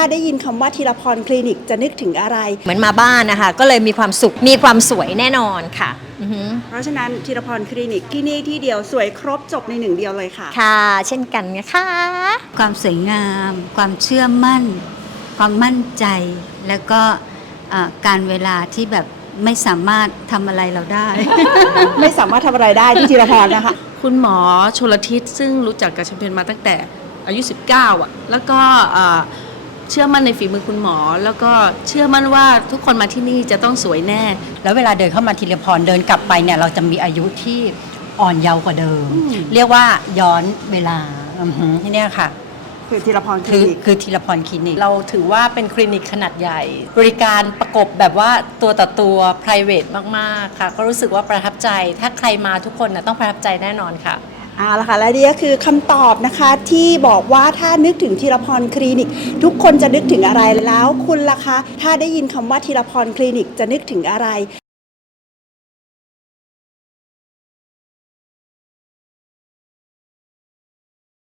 าได้ยินคําว่าธีรพรคลินิกจะนึกถึงอะไร เหมือนมาบ้านนะคะก็เลยมีความสุขมีความสวยแน่นอนค่ะเพราะฉะนั้นธีรพรคลินิกที่นี่ที่เดียวสวยครบจบในหนึ่งเดียวเลยค่ะ ค่ะ เช่นกันนะคะความสวยงาม ความเชื่อมั่น ความมั่นใจแล้วก็การเวลาที่แบบไม่สามารถทําอะไรเราได้ ไม่สามารถทําอะไรได้ที่ธีรพรนะคะ คุณหมอชลทิศซึ่งรู้จักกับชมเพนมาตั้งแต่อายุ19อ่ะแล้วก็เชื่อมั่นในฝีมือคุณหมอ แล้วก็เชื่อมั่นว่าทุกคนมาที่นี่จะต้องสวยแน่ แล้วเวลาเดินเข้ามาทีละพรเดินกลับไปเนี่ย เราจะมีอายุที่อ่อนเยาว์กว่าเดิมมเรียกว่าย้อนเวลาที่เนี่ยค่ะ คือทีละพรคลินิกคือทีละพรคลินิกเราถือว่าเป็นคลินิกขนาดใหญ่ บริการประกบแบบว่าตัวต่อตัว private มากๆค่ะ ก็รู้สึกว่าประทับใจถ้าใครมาทุกคนนะต้องประทับใจแน่นอนค่ะเอาล่ะค่ะและนี่ก็คือคำตอบนะคะที่บอกว่าถ้านึกถึงธีรพรคลินิกทุกคนจะนึกถึงอะไรแล้วคุณล่ะคะถ้าได้ยินคำว่าธีรพรคลินิกจะนึกถึงอะไร